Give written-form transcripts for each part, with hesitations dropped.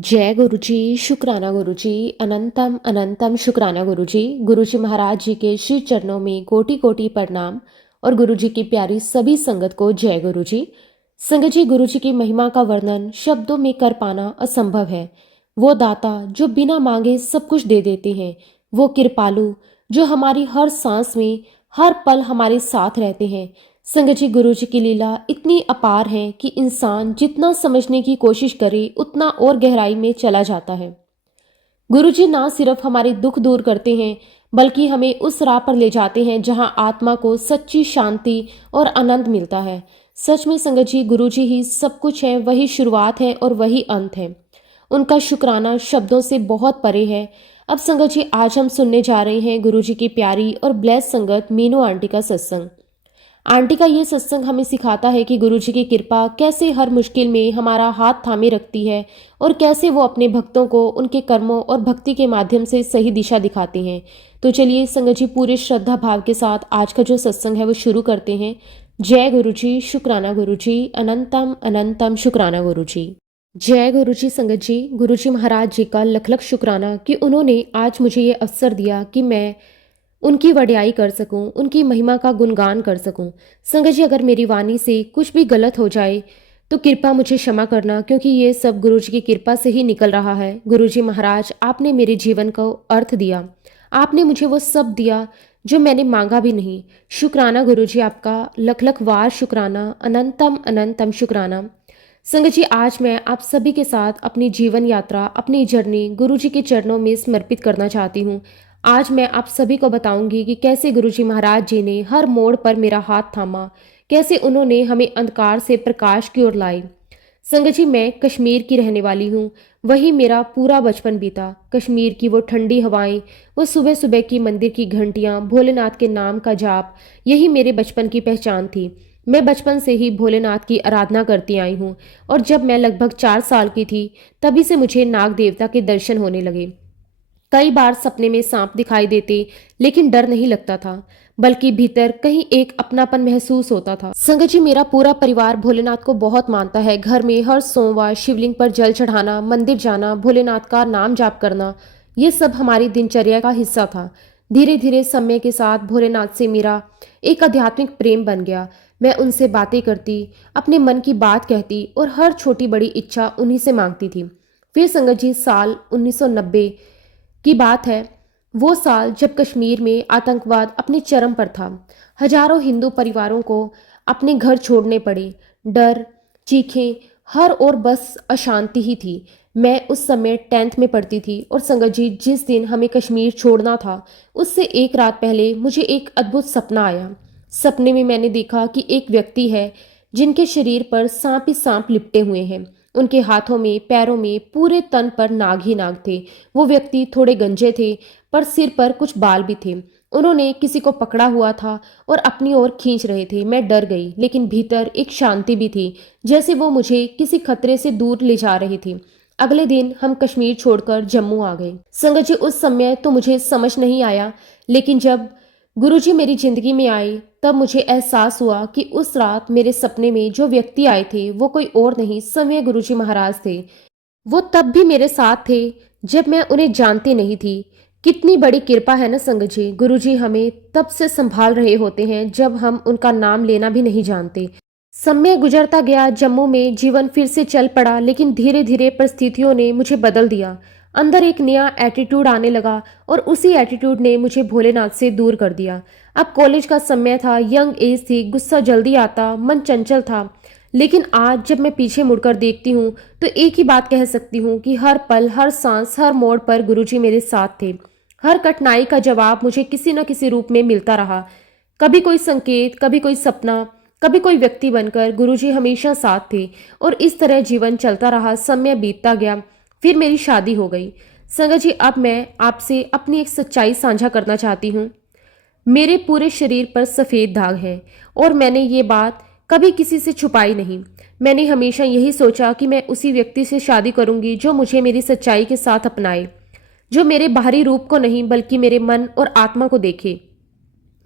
जय गुरु जी। शुक्राना गुरु जी। अनंतम अनंतम शुक्राना गुरु जी। गुरु जी महाराज जी के श्री चरणों में कोटि कोटि प्रणाम और गुरु जी की प्यारी सभी संगत को जय गुरु जी। संगत जी, गुरु जी की महिमा का वर्णन शब्दों में कर पाना असंभव है। वो दाता जो बिना मांगे सब कुछ दे देते हैं, वो कृपालु जो हमारी हर सांस में हर पल हमारे साथ रहते हैं। संगत जी, गुरु जी की लीला इतनी अपार है कि इंसान जितना समझने की कोशिश करे उतना और गहराई में चला जाता है। गुरु जी ना सिर्फ हमारे दुख दूर करते हैं, बल्कि हमें उस राह पर ले जाते हैं जहां आत्मा को सच्ची शांति और आनंद मिलता है। सच में संगत जी, गुरु जी ही सब कुछ है, वही शुरुआत है और वही अंत है। उनका शुक्राना शब्दों से बहुत परे है। अब संगत जी, आज हम सुनने जा रहे हैं गुरु जी की प्यारी और ब्लेस संगत मीनू आंटी का सत्संग। आंटी का ये सत्संग हमें सिखाता है कि गुरु जी की कृपा कैसे हर मुश्किल में हमारा हाथ थामे रखती है और कैसे वो अपने भक्तों को उनके कर्मों और भक्ति के माध्यम से सही दिशा दिखाती हैं। तो चलिए संगत जी, पूरे श्रद्धा भाव के साथ आज का जो सत्संग है वो शुरू करते हैं। जय गुरु जी। शुक्राना गुरु जी। अनंतम अनंतम शुक्राना गुरु जी। जय गुरु जी। संगत जी, गुरु जी महाराज जी का लख लख शुक्राना कि उन्होंने आज मुझे ये अवसर दिया कि मैं उनकी वड्याई कर सकूं, उनकी महिमा का गुणगान कर सकूं। संगत जी, अगर मेरी वाणी से कुछ भी गलत हो जाए तो कृपा मुझे क्षमा करना, क्योंकि ये सब गुरु जी की कृपा से ही निकल रहा है। गुरु जी महाराज, आपने मेरे जीवन को अर्थ दिया, आपने मुझे वो सब दिया जो मैंने मांगा भी नहीं। शुक्राना गुरु जी, आपका लख लख वार शुक्राना। अनंतम अनंतम शुक्राना। संगत जी, आज मैं आप सभी के साथ अपनी जीवन यात्रा, अपनी जर्नी गुरु जी के चरणों में समर्पित करना चाहती हूँ। आज मैं आप सभी को बताऊंगी कि कैसे गुरु जी महाराज जी ने हर मोड़ पर मेरा हाथ थामा, कैसे उन्होंने हमें अंधकार से प्रकाश की ओर लाई। संगत जी, मैं कश्मीर की रहने वाली हूँ। वही मेरा पूरा बचपन बीता। कश्मीर की वो ठंडी हवाएं, वो सुबह सुबह की मंदिर की घंटियां, भोलेनाथ के नाम का जाप, यही मेरे बचपन की पहचान थी। मैं बचपन से ही भोलेनाथ की आराधना करती आई हूँ और जब मैं लगभग 4 साल की थी तभी से मुझे नाग देवता के दर्शन होने लगे। कई बार सपने में सांप दिखाई देते, लेकिन डर नहीं लगता था, बल्कि भीतर कहीं एक अपनापन महसूस होता था। संगत जी, मेरा पूरा परिवार भोलेनाथ को बहुत मानता है। घर में हर सोमवार शिवलिंग पर जल चढ़ाना, मंदिर जाना, भोलेनाथ का नाम जाप करना, ये सब हमारी दिनचर्या का हिस्सा था। धीरे धीरे समय के साथ भोलेनाथ से मेरा एक आध्यात्मिक प्रेम बन गया। मैं उनसे बातें करती, अपने मन की बात कहती और हर छोटी बड़ी इच्छा उन्हीं से मांगती थी। फिर संगत जी, साल 1990 की बात है। वो साल जब कश्मीर में आतंकवाद अपने चरम पर था। हजारों हिंदू परिवारों को अपने घर छोड़ने पड़े। डर, चीखें, हर ओर बस अशांति ही थी। मैं उस समय 10th में पढ़ती थी और संगत जी, जिस दिन हमें कश्मीर छोड़ना था उससे एक रात पहले मुझे एक अद्भुत सपना आया। सपने में मैंने देखा कि एक व्यक्ति है जिनके शरीर पर सांप ही सांप लिपटे हुए हैं। उनके हाथों में, पैरों में, पूरे तन पर नाग ही नाग थे। वो व्यक्ति थोड़े गंजे थे, पर सिर पर कुछ बाल भी थे। उन्होंने किसी को पकड़ा हुआ था और अपनी ओर खींच रहे थे। मैं डर गई, लेकिन भीतर एक शांति भी थी, जैसे वो मुझे किसी खतरे से दूर ले जा रही थी। अगले दिन हम कश्मीर छोड़कर जम्मू आ गए। संगत जी, उस समय तो मुझे समझ नहीं आया, लेकिन जब गुरुजी मेरी जिंदगी में आए तब मुझे एहसास हुआ कि उस रात मेरे सपने में जो व्यक्ति आए थे वो कोई और नहीं, स्वयं गुरुजी महाराज थे। वो तब भी मेरे साथ थे जब मैं उन्हें जानती नहीं थी। कितनी बड़ी कृपा है ना संगत जी, गुरुजी हमें तब से संभाल रहे होते हैं जब हम उनका नाम लेना भी नहीं जानते। समय गुजरता गया, जम्मू में जीवन फिर से चल पड़ा, लेकिन धीरे धीरे परिस्थितियों ने मुझे बदल दिया। अंदर एक नया एटीट्यूड आने लगा और उसी एटीट्यूड ने मुझे भोलेनाथ से दूर कर दिया। अब कॉलेज का समय था, यंग एज थी, गुस्सा जल्दी आता, मन चंचल था। लेकिन आज जब मैं पीछे मुड़कर देखती हूँ तो एक ही बात कह सकती हूँ कि हर पल, हर सांस, हर मोड़ पर गुरुजी मेरे साथ थे। हर कठिनाई का जवाब मुझे किसी न किसी रूप में मिलता रहा। कभी कोई संकेत, कभी कोई सपना, कभी कोई व्यक्ति बनकर गुरुजी हमेशा साथ थे और इस तरह जीवन चलता रहा। समय बीतता गया, फिर मेरी शादी हो गई। संगत जी, अब मैं आपसे अपनी एक सच्चाई साझा करना चाहती हूँ। मेरे पूरे शरीर पर सफ़ेद दाग हैं और मैंने ये बात कभी किसी से छुपाई नहीं। मैंने हमेशा यही सोचा कि मैं उसी व्यक्ति से शादी करूंगी जो मुझे मेरी सच्चाई के साथ अपनाए, जो मेरे बाहरी रूप को नहीं बल्कि मेरे मन और आत्मा को देखे।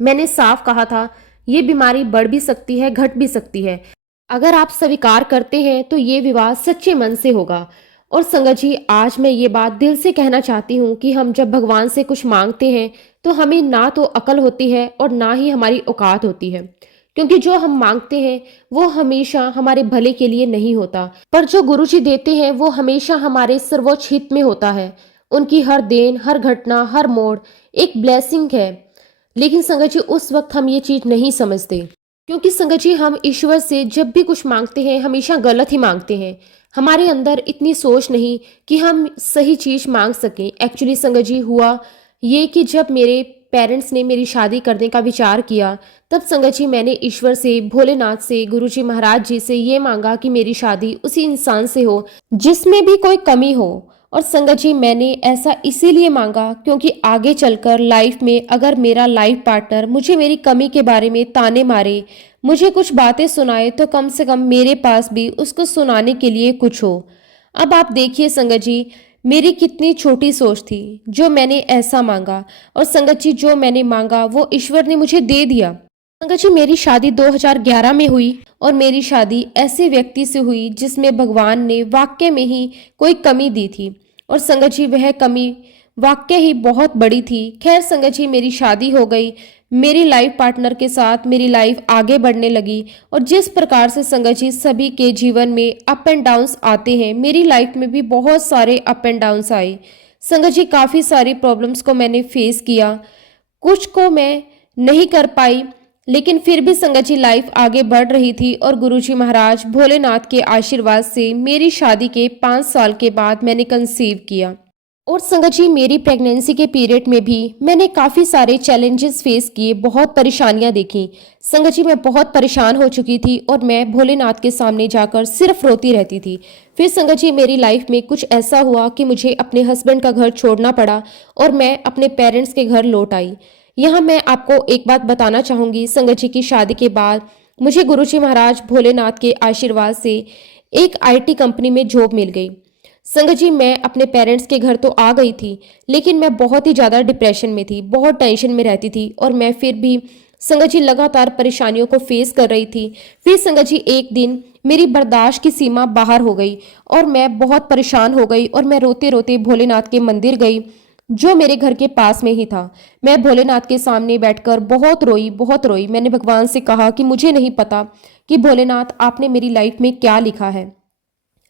मैंने साफ कहा था, ये बीमारी बढ़ भी सकती है, घट भी सकती है। अगर आप स्वीकार करते हैं तो ये विवाह सच्चे मन से होगा और संगत जी, आज मैं ये बात दिल से कहना चाहती हूँ कि हम जब भगवान से कुछ मांगते हैं तो हमें ना तो अकल होती है और ना ही हमारी औकात होती है, क्योंकि जो हम मांगते हैं वो हमेशा हमारे भले के लिए नहीं होता, पर जो गुरु जी देते हैं वो हमेशा हमारे सर्वोच्च हित में होता है। उनकी हर देन, हर घटना, हर मोड़ एक ब्लेसिंग है। लेकिन संगत जी, उस वक्त हम ये चीज नहीं समझते, क्योंकि संगत जी, हम ईश्वर से जब भी कुछ मांगते हैं हमेशा गलत ही मांगते हैं। हमारे अंदर इतनी सोच नहीं कि हम सही चीज मांग सकें। एक्चुअली संगत जी, हुआ ये कि जब मेरे पेरेंट्स ने मेरी शादी करने का विचार किया, तब संगत जी मैंने ईश्वर से, भोलेनाथ से, गुरु जी महाराज जी से ये मांगा कि मेरी शादी उसी इंसान से हो जिसमें भी कोई कमी हो। और संगत जी, मैंने ऐसा इसीलिए मांगा क्योंकि आगे चलकर लाइफ में अगर मेरा लाइफ पार्टनर मुझे मेरी कमी के बारे में ताने मारे, मुझे कुछ बातें सुनाए, तो कम से कम मेरे पास भी उसको सुनाने के लिए कुछ हो। अब आप देखिए संगत जी, मेरी कितनी छोटी सोच थी जो मैंने ऐसा मांगा। और संगत जी, जो मैंने मांगा वो ईश्वर ने मुझे दे दिया। संगत जी, मेरी शादी 2011 में हुई और मेरी शादी ऐसे व्यक्ति से हुई जिसमें भगवान ने वाकई में ही कोई कमी दी थी। और संगत जी, वह कमी वाकई ही बहुत बड़ी थी। खैर संगत जी, मेरी शादी हो गई, मेरी लाइफ पार्टनर के साथ मेरी लाइफ आगे बढ़ने लगी। और जिस प्रकार से संगत जी सभी के जीवन में अप एंड डाउन्स आते हैं, मेरी लाइफ में भी बहुत सारे अप एंड डाउन्स आए। संगत जी, काफ़ी सारी प्रॉब्लम्स को मैंने फेस किया, कुछ को मैं नहीं कर पाई, लेकिन फिर भी संगत जी लाइफ आगे बढ़ रही थी। और गुरुजी महाराज भोलेनाथ के आशीर्वाद से मेरी शादी के 5 साल के बाद मैंने कंसीव किया। और संगत जी, मेरी प्रेगनेंसी के पीरियड में भी मैंने काफ़ी सारे चैलेंजेस फेस किए, बहुत परेशानियां देखी। संगत जी, मैं बहुत परेशान हो चुकी थी और मैं भोलेनाथ के सामने जाकर सिर्फ रोती रहती थी। फिर संगत जी, मेरी लाइफ में कुछ ऐसा हुआ कि मुझे अपने हस्बैंड का घर छोड़ना पड़ा और मैं अपने पेरेंट्स के घर लौट आई। यहाँ मैं आपको एक बात बताना चाहूँगी, संगत जी की शादी के बाद मुझे गुरुजी महाराज भोलेनाथ के आशीर्वाद से एक IT कंपनी में जॉब मिल गई। संगत जी, मैं अपने पेरेंट्स के घर तो आ गई थी, लेकिन मैं बहुत ही ज़्यादा डिप्रेशन में थी, बहुत टेंशन में रहती थी। और मैं फिर भी संगत जी लगातार परेशानियों को फेस कर रही थी। फिर संगत जी एक दिन मेरी बर्दाश्त की सीमा बाहर हो गई और मैं बहुत परेशान हो गई और मैं रोते रोते भोलेनाथ के मंदिर गई, जो मेरे घर के पास में ही था। मैं भोलेनाथ के सामने बैठकर बहुत रोई, बहुत रोई। मैंने भगवान से कहा कि मुझे नहीं पता कि भोलेनाथ आपने मेरी लाइफ में क्या लिखा है,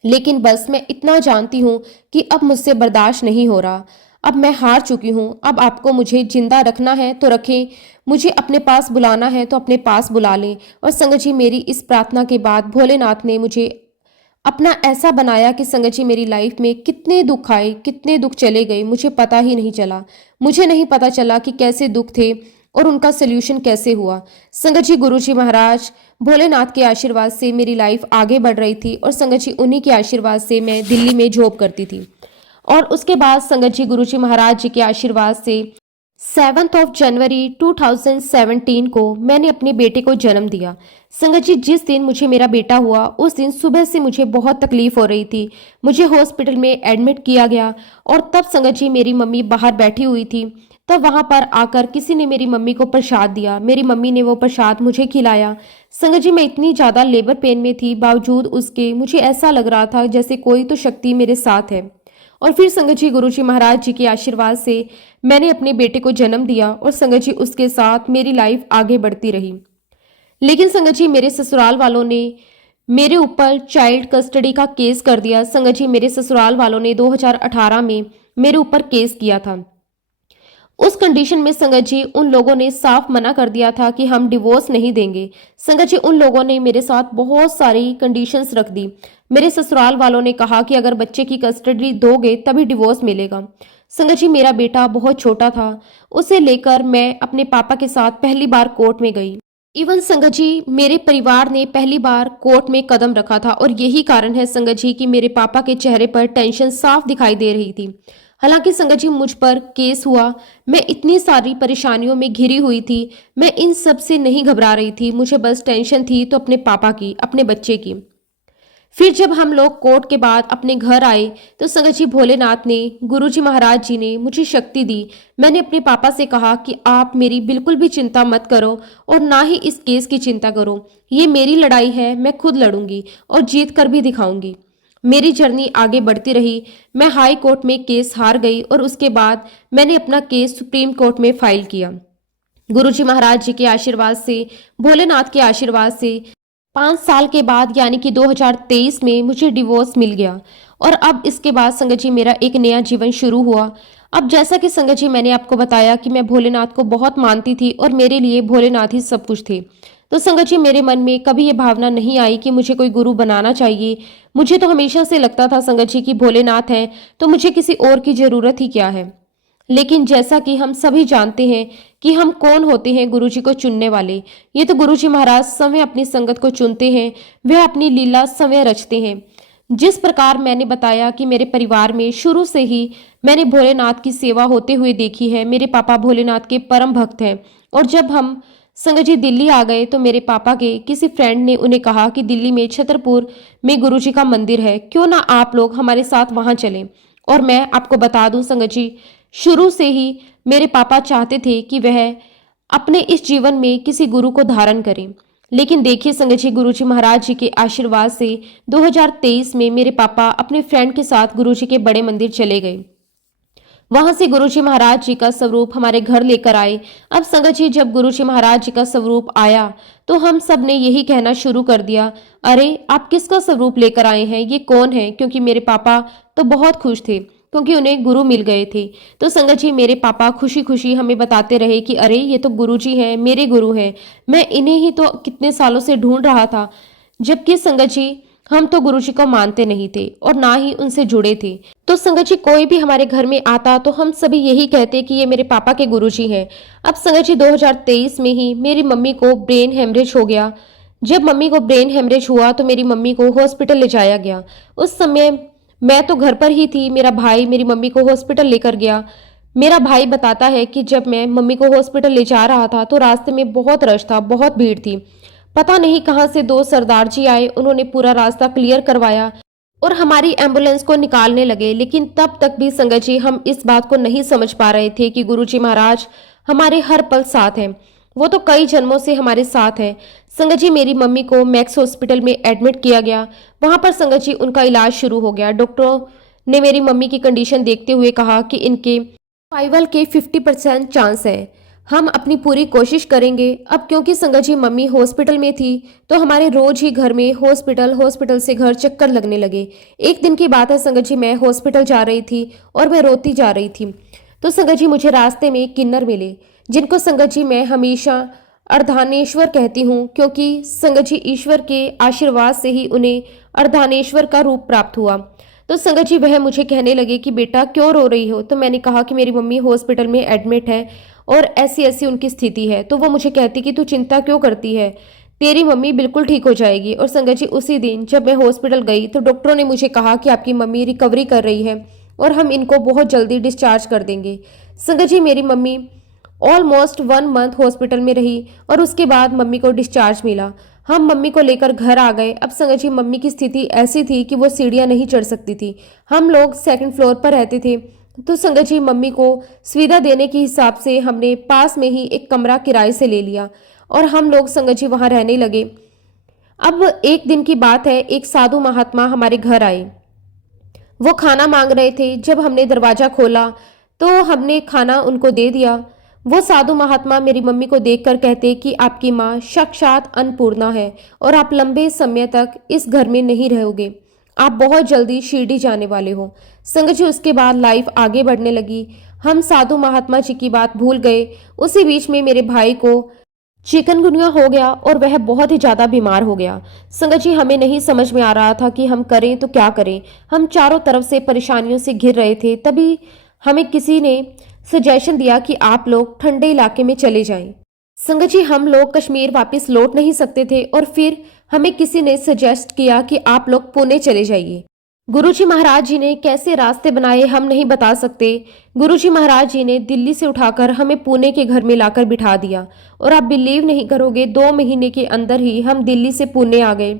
लेकिन बस मैं इतना जानती हूँ कि अब मुझसे बर्दाश्त नहीं हो रहा। अब मैं हार चुकी हूँ। अब आपको मुझे जिंदा रखना है तो रखें, मुझे अपने पास बुलाना है तो अपने पास बुला लें। और संगत जी, मेरी इस प्रार्थना के बाद भोलेनाथ ने मुझे अपना ऐसा बनाया कि संगत जी मेरी लाइफ में कितने दुख आए, कितने दुख चले गए, मुझे पता ही नहीं चला। मुझे नहीं पता चला कि कैसे दुख थे और उनका सोल्यूशन कैसे हुआ। संगत जी, गुरु जी महाराज भोलेनाथ के आशीर्वाद से मेरी लाइफ आगे बढ़ रही थी और संगत जी उन्हीं के आशीर्वाद से मैं दिल्ली में जॉब करती थी। और उसके बाद संगत जी गुरु जी महाराज जी के आशीर्वाद से 7 जनवरी 2017 को मैंने अपने बेटे को जन्म दिया। संगत जी, जिस दिन मुझे मेरा बेटा हुआ उस दिन सुबह से मुझे बहुत तकलीफ हो रही थी। मुझे हॉस्पिटल में एडमिट किया गया और तब संगत जी मेरी मम्मी बाहर बैठी हुई थी। तब वहां पर आकर किसी ने मेरी मम्मी को प्रसाद दिया, मेरी मम्मी ने वो प्रसाद मुझे खिलाया। संगत जी, मैं इतनी ज़्यादा लेबर पेन में थी, बावजूद उसके मुझे ऐसा लग रहा था जैसे कोई तो शक्ति मेरे साथ है। और फिर संगत जी गुरु जी महाराज जी के आशीर्वाद से मैंने अपने बेटे को जन्म दिया और संगत जी उसके साथ मेरी लाइफ आगे बढ़ती रही। लेकिन संगत जी मेरे ससुराल वालों ने मेरे ऊपर चाइल्ड कस्टडी का केस कर दिया। संगत जी, मेरे ससुराल वालों ने 2018 में मेरे ऊपर केस किया था। उस कंडीशन में संगत जी उन लोगों ने साफ मना कर दिया था कि हम डिवोर्स नहीं देंगे। संगत जी, उन लोगों ने मेरे साथ बहुत सारी कंडीशंस रख दी। मेरे ससुराल वालों ने कहा कि अगर बच्चे की कस्टडी दोगे तभी डिवोर्स मिलेगा। संगत जी, मेरा बेटा बहुत छोटा था, उसे लेकर मैं अपने पापा के साथ पहली बार कोर्ट में गई। इवन संगत जी मेरे परिवार ने पहली बार कोर्ट में कदम रखा था और यही कारण है संगत जी कि मेरे पापा के चेहरे पर टेंशन साफ दिखाई दे रही थी। हालांकि संगत जी मुझ पर केस हुआ, मैं इतनी सारी परेशानियों में घिरी हुई थी, मैं इन सब से नहीं घबरा रही थी। मुझे बस टेंशन थी तो अपने पापा की, अपने बच्चे की। फिर जब हम लोग कोर्ट के बाद अपने घर आए तो संगत जी भोलेनाथ ने, गुरु जी महाराज जी ने मुझे शक्ति दी। मैंने अपने पापा से कहा कि आप मेरी बिल्कुल भी चिंता मत करो और ना ही इस केस की चिंता करो, ये मेरी लड़ाई है, मैं खुद लड़ूंगी और जीत कर भी दिखाऊंगी। मेरी जर्नी आगे बढ़ती रही। मैं हाई कोर्ट में केस हार गई और उसके बाद मैंने अपना केस सुप्रीम कोर्ट में फाइल किया। गुरुजी महाराज जी के आशीर्वाद से, भोलेनाथ के आशीर्वाद से 5 साल के बाद यानी कि 2023 में मुझे डिवोर्स मिल गया और अब इसके बाद संगत जी मेरा एक नया जीवन शुरू हुआ। अब जैसा कि संगत जी मैंने आपको बताया कि मैं भोलेनाथ को बहुत मानती थी और मेरे लिए भोलेनाथ ही सब कुछ थे। तो संगत जी मेरे मन में कभी ये भावना नहीं आई कि मुझे कोई गुरु बनाना चाहिए। मुझे तो हमेशा से लगता था संगत जी कि भोलेनाथ हैं तो मुझे किसी और की जरूरत ही क्या है। लेकिन जैसा कि हम सभी जानते हैं कि हम कौन होते हैं गुरुजी को चुनने वाले, ये तो गुरुजी महाराज समय अपनी संगत को चुनते हैं, वह अपनी लीला समय रचते हैं। जिस प्रकार मैंने बताया कि मेरे परिवार में शुरू से ही मैंने भोलेनाथ की सेवा होते हुए देखी है। मेरे पापा भोलेनाथ के परम भक्त हैं और जब हम संगत जी दिल्ली आ गए तो मेरे पापा के किसी फ्रेंड ने उन्हें कहा कि दिल्ली में छतरपुर में गुरुजी का मंदिर है, क्यों ना आप लोग हमारे साथ वहां चलें। और मैं आपको बता दूं संगत जी, शुरू से ही मेरे पापा चाहते थे कि वह अपने इस जीवन में किसी गुरु को धारण करें। लेकिन देखिए संगत जी, गुरुजी महाराज जी के आशीर्वाद से 2023 में मेरे पापा अपने फ्रेंड के साथ गुरुजी के बड़े मंदिर चले गए। वहां से गुरुजी महाराज जी का स्वरूप हमारे घर लेकर आए। अब संगत जी जब गुरुजी महाराज जी का स्वरूप आया तो हम सब ने यही कहना शुरू कर दिया, अरे आप किसका स्वरूप लेकर आए हैं, ये कौन है। क्योंकि मेरे पापा तो बहुत खुश थे क्योंकि उन्हें गुरु मिल गए थे। तो संगत जी मेरे पापा खुशी खुशी हमें बताते रहे कि अरे ये तो गुरुजी हैं, मेरे गुरु हैं, मैं इन्हें ही तो कितने सालों से ढूंढ रहा था। जबकि संगत जी हम तो गुरुजी को मानते नहीं थे और ना ही उनसे जुड़े थे। तो संगत जी कोई भी हमारे घर में आता तो हम सभी यही कहते कि ये मेरे पापा के गुरुजी हैं। अब संगत जी 2023 में ही मेरी मम्मी को ब्रेन हेमरेज हो गया। जब मम्मी को ब्रेन हेमरेज हुआ तो मेरी मम्मी को हॉस्पिटल ले जाया गया। उस समय मैं तो घर पर ही थी, मेरा भाई मेरी मम्मी को हॉस्पिटल लेकर गया। मेरा भाई बताता है कि जब मैं मम्मी को हॉस्पिटल ले जा रहा था तो रास्ते में बहुत रश था, बहुत भीड़ थी। पता नहीं कहां से 2 सरदार जी आए, उन्होंने पूरा रास्ता क्लियर करवाया और हमारी एम्बुलेंस को निकालने लगे। लेकिन तब तक भी संगत जी हम इस बात को नहीं समझ पा रहे थे कि गुरुजी महाराज हमारे हर पल साथ हैं। वो तो कई जन्मों से हमारे साथ हैं। संगत जी मेरी मम्मी को मैक्स हॉस्पिटल में एडमिट किया गया। वहां पर संगत जी उनका इलाज शुरू हो गया। डॉक्टरों ने मेरी मम्मी की कंडीशन देखते हुए कहा कि इनके सर्वाइवल के 50% चांस है, हम अपनी पूरी कोशिश करेंगे। अब क्योंकि संगत जी मम्मी हॉस्पिटल में थी तो हमारे रोज ही घर में हॉस्पिटल से घर चक्कर लगने लगे। एक दिन की बात है संगत जी, मैं हॉस्पिटल जा रही थी और मैं रोती जा रही थी तो संगत जी मुझे रास्ते में किन्नर मिले, जिनको संगत जी मैं हमेशा अर्धानेश्वर कहती हूँ, क्योंकि संगत जी ईश्वर के आशीर्वाद से ही उन्हें अर्धानेश्वर का रूप प्राप्त हुआ। तो संगत जी वह मुझे कहने लगे कि बेटा क्यों रो रही हो। तो मैंने कहा कि मेरी मम्मी हॉस्पिटल में एडमिट है और ऐसी ऐसी उनकी स्थिति है। तो वो मुझे कहती कि तू चिंता क्यों करती है, तेरी मम्मी बिल्कुल ठीक हो जाएगी। और संगत जी उसी दिन जब मैं हॉस्पिटल गई तो डॉक्टरों ने मुझे कहा कि आपकी मम्मी रिकवरी कर रही है और हम इनको बहुत जल्दी डिस्चार्ज कर देंगे। संगत जी मेरी मम्मी ऑलमोस्ट 1 मंथ हॉस्पिटल में रही और उसके बाद मम्मी को डिस्चार्ज मिला। हम मम्मी को लेकर घर आ गए। अब संगत जी मम्मी की स्थिति ऐसी थी कि वो सीढ़ियां नहीं चढ़ सकती थी। हम लोग 2nd फ्लोर पर रहते थे। तो संगत जी मम्मी को सुविधा देने के हिसाब से हमने पास में ही एक कमरा किराए से ले लिया और हम लोग संगत जी वहां रहने लगे। अब एक दिन की बात है, एक साधु महात्मा हमारे घर आए। वो खाना मांग रहे थे। जब हमने दरवाजा खोला तो हमने खाना उनको दे दिया। वो साधु महात्मा मेरी मम्मी को देखकर कहते कि आपकी माँ साक्षात अन्नपूर्णा है और आप लंबे समय तक इस घर में नहीं रहोगे, आप बहुत जल्दी शिरडी जाने वाले हो। संगत जी उसके बाद लाइफ आगे बढ़ने लगी। हम साधु महात्मा जी की बात भूल गए। उसी बीच में मेरे भाई को चिकनगुनिया हो गया और वह बहुत ही ज्यादा बीमार हो गया। संगत जी हमें नहीं समझ में आ रहा था कि हम करें तो क्या करें। हम चारों तरफ से परेशानियों से घिर रहे थे। तभी हमें किसी ने सजेशन दिया कि आप लोग ठंडे इलाके में चले जाएं। संगत जी हम लोग कश्मीर वापस लौट नहीं सकते थे और फिर हमें किसी ने सजेस्ट किया कि आप लोग पुणे चले जाइए। गुरुजी महाराज जी ने कैसे रास्ते बनाए हम नहीं बता सकते। गुरुजी महाराज जी ने दिल्ली से उठाकर हमें पुणे के घर में लाकर बिठा दिया और आप बिलीव नहीं करोगे, 2 महीने के अंदर ही हम दिल्ली से पुणे आ गए।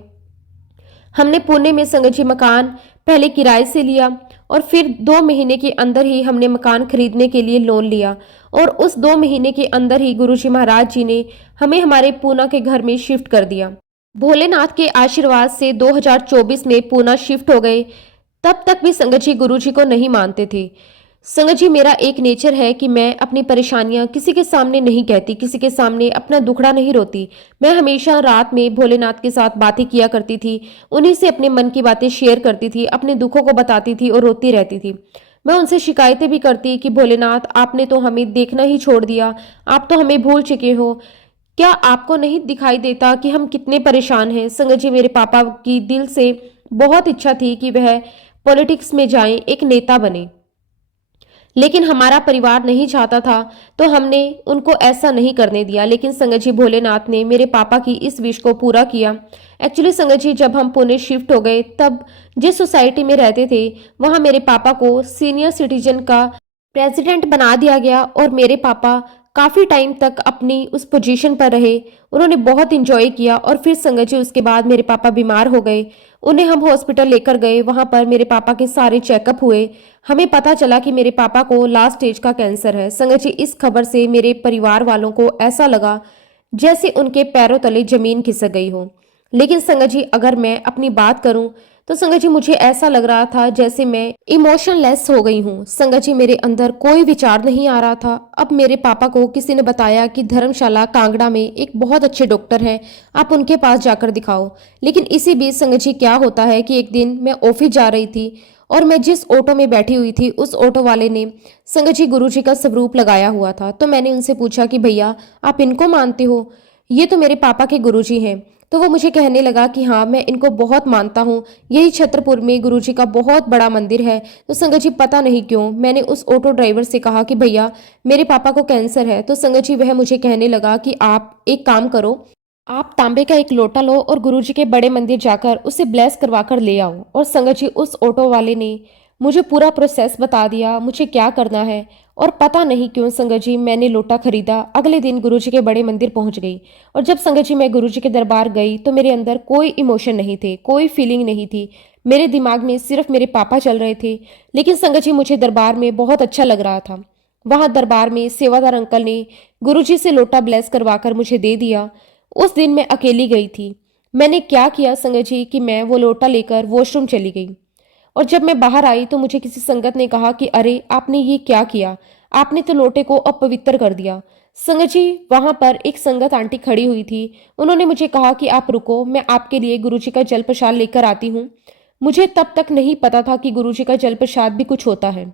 हमने पुणे में संगत जी मकान पहले किराए से लिया और फिर 2 महीने के अंदर ही हमने मकान खरीदने के लिए लोन लिया और उस 2 महीने के अंदर ही गुरुजी महाराज जी ने हमें हमारे पूना के घर में शिफ्ट कर दिया। भोलेनाथ के आशीर्वाद से 2024 में पूना शिफ्ट हो गए। तब तक भी संगत जी गुरुजी को नहीं मानते थे। संगत जी, मेरा एक नेचर है कि मैं अपनी परेशानियां किसी के सामने नहीं कहती, किसी के सामने अपना दुखड़ा नहीं रोती। मैं हमेशा रात में भोलेनाथ के साथ बातें किया करती थी, उन्हीं से अपने मन की बातें शेयर करती थी, अपने दुखों को बताती थी और रोती रहती थी। मैं उनसे शिकायतें भी करती कि भोलेनाथ, आपने तो हमें देखना ही छोड़ दिया, आप तो हमें भूल चुके हो। क्या आपको नहीं दिखाई देता कि हम कितने परेशान हैं? संगत जी, मेरे पापा की दिल से बहुत इच्छा थी कि वह पॉलिटिक्स में जाएं, एक नेता बने, लेकिन हमारा परिवार नहीं चाहता था, तो हमने उनको ऐसा नहीं करने दिया। लेकिन संगत जी, भोलेनाथ ने मेरे पापा की इस विश को पूरा किया। एक्चुअली संगत जी, जब हम पुणे शिफ्ट हो गए तब जिस सोसाइटी में रहते थे वहां मेरे पापा को सीनियर सिटीजन का प्रेसिडेंट बना दिया गया और मेरे पापा काफ़ी टाइम तक अपनी उस पोजीशन पर रहे। उन्होंने बहुत इंजॉय किया और फिर संगत जी उसके बाद मेरे पापा बीमार हो गए। उन्हें हम हॉस्पिटल लेकर गए, वहां पर मेरे पापा के सारे चेकअप हुए। हमें पता चला कि मेरे पापा को लास्ट स्टेज का कैंसर है। संगत जी, इस खबर से मेरे परिवार वालों को ऐसा लगा जैसे उनके पैरों तले जमीन खिसक गई हो। लेकिन संगत जी, अगर मैं अपनी बात करूं तो संगत जी मुझे ऐसा लग रहा था जैसे मैं इमोशनलेस हो गई हूँ। संगत जी, मेरे अंदर कोई विचार नहीं आ रहा था। अब मेरे पापा को किसी ने बताया कि धर्मशाला कांगड़ा में एक बहुत अच्छे डॉक्टर हैं, आप उनके पास जाकर दिखाओ। लेकिन इसी बीच संगत जी क्या होता है कि एक दिन मैं ऑफिस जा रही थी और मैं जिस ऑटो में बैठी हुई थी उस ऑटो वाले ने संगत जी गुरु जी का स्वरूप लगाया हुआ था। तो मैंने उनसे पूछा कि भैया, आप इनको मानते हो? ये तो मेरे पापा के गुरु जी हैं। तो वो मुझे कहने लगा कि हाँ, मैं इनको बहुत मानता हूँ, यही छतरपुर में गुरुजी का बहुत बड़ा मंदिर है। तो संगत जी, पता नहीं क्यों मैंने उस ऑटो ड्राइवर से कहा कि भैया, मेरे पापा को कैंसर है। तो संगत जी वह मुझे कहने लगा कि आप एक काम करो, आप तांबे का एक लोटा लो और गुरुजी के बड़े मंदिर जाकर उसे ब्लेस करवा कर ले आओ। और संगत जी, उस ऑटो वाले ने मुझे पूरा प्रोसेस बता दिया, मुझे क्या करना है। और पता नहीं क्यों संगत जी, मैंने लोटा खरीदा, अगले दिन गुरुजी के बड़े मंदिर पहुंच गई। और जब संगत जी मैं गुरुजी के दरबार गई तो मेरे अंदर कोई इमोशन नहीं थे, कोई फीलिंग नहीं थी। मेरे दिमाग में सिर्फ मेरे पापा चल रहे थे। लेकिन संगत जी, मुझे दरबार में बहुत अच्छा लग रहा था। वहां दरबार में सेवादार अंकल ने गुरुजी से लोटा ब्लेस करवाकर मुझे दे दिया। उस दिन मैं अकेली गई थी। मैंने क्या किया संगत जी कि मैं वो लोटा लेकर वॉशरूम चली गई। और जब मैं बाहर आई तो मुझे किसी संगत ने कहा कि अरे, आपने ये क्या किया, आपने तो लोटे को अपवित्र कर दिया। संगत जी, वहां पर एक संगत आंटी खड़ी हुई थी। उन्होंने मुझे कहा कि आप रुको, मैं आपके लिए गुरुजी का जल प्रसाद लेकर आती हूँ। मुझे तब तक नहीं पता था कि गुरुजी का जल प्रसाद भी कुछ होता है।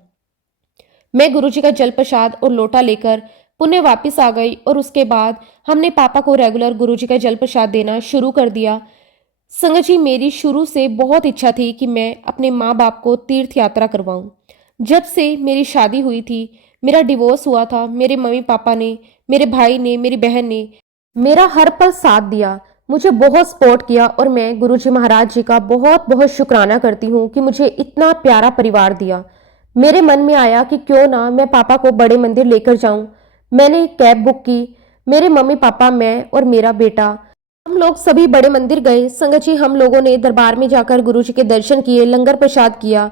मैं गुरुजी का जल प्रसाद और लोटा लेकर पुणे वापस आ गई और उसके बाद हमने पापा को रेगुलर गुरुजी का जल प्रसाद देना शुरू कर दिया। संगत जी, मेरी शुरू से बहुत इच्छा थी कि मैं अपने माँ बाप को तीर्थ यात्रा करवाऊं। जब से मेरी शादी हुई थी, मेरा डिवोर्स हुआ था, मेरे मम्मी पापा ने, मेरे भाई ने, मेरी बहन ने मेरा हर पल साथ दिया, मुझे बहुत सपोर्ट किया। और मैं गुरुजी महाराज जी का बहुत बहुत शुक्राना करती हूँ कि मुझे इतना प्यारा परिवार दिया। मेरे मन में आया कि क्यों ना मैं पापा को बड़े मंदिर लेकर जाऊं। मैंने एक कैब बुक की। मेरे मम्मी पापा, मैं और मेरा बेटा, हम लोग सभी बड़े मंदिर गए। संगत जी, हम लोगों ने दरबार में जाकर गुरुजी के दर्शन किए, लंगर प्रसाद किया।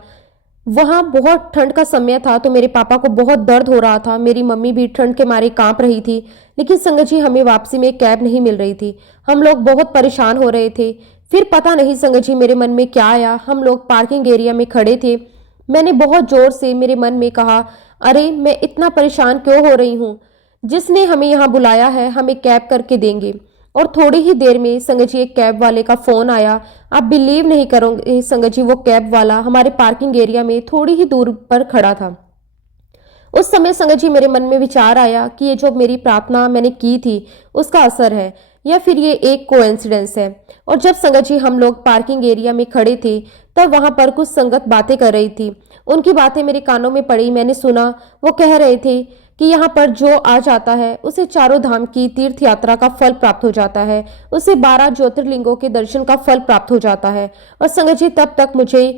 वहां बहुत ठंड का समय था तो मेरे पापा को बहुत दर्द हो रहा था, मेरी मम्मी भी ठंड के मारे कांप रही थी। लेकिन संगत जी, हमें वापसी में कैब नहीं मिल रही थी, हम लोग बहुत परेशान हो रहे थे। फिर पता नहीं संगत जी मेरे मन में क्या आया, हम लोग पार्किंग एरिया में खड़े थे। मैंने बहुत जोर से मेरे मन में कहा, अरे, मैं इतना परेशान क्यों हो रही हूँ, जिसने हमें यहाँ बुलाया है हमें कैब करके देंगे। और थोड़ी ही देर में संगत जी एक कैब वाले का फोन आया। आप बिलीव नहीं करोगे संगत जी, वो कैब वाला हमारे पार्किंग एरिया में थोड़ी ही दूर पर खड़ा था। उस समय संगत जी मेरे मन में विचार आया कि ये जो मेरी प्रार्थना मैंने की थी उसका असर है या फिर ये एक कोइंसिडेंस है। और जब संगत जी हम लोग पार्किंग एरिया में खड़े थे तब वहां पर कुछ संगत बातें कर रही थी। उनकी बातें मेरे कानों में पड़ी, मैंने सुना। वो कह रहे थे कि यहाँ पर जो आ जाता है उसे चारों धाम की तीर्थ यात्रा का फल प्राप्त हो जाता है, उसे 12 ज्योतिर्लिंगों के दर्शन का फल प्राप्त हो जाता है। और संगत जी, तब तक मुझे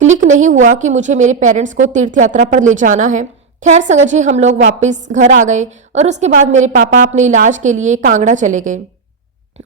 क्लिक नहीं हुआ कि मुझे मेरे पेरेंट्स को तीर्थ यात्रा पर ले जाना है। खैर संगत जी, हम लोग वापस घर आ गए और उसके बाद मेरे पापा अपने इलाज के लिए कांगड़ा चले गए।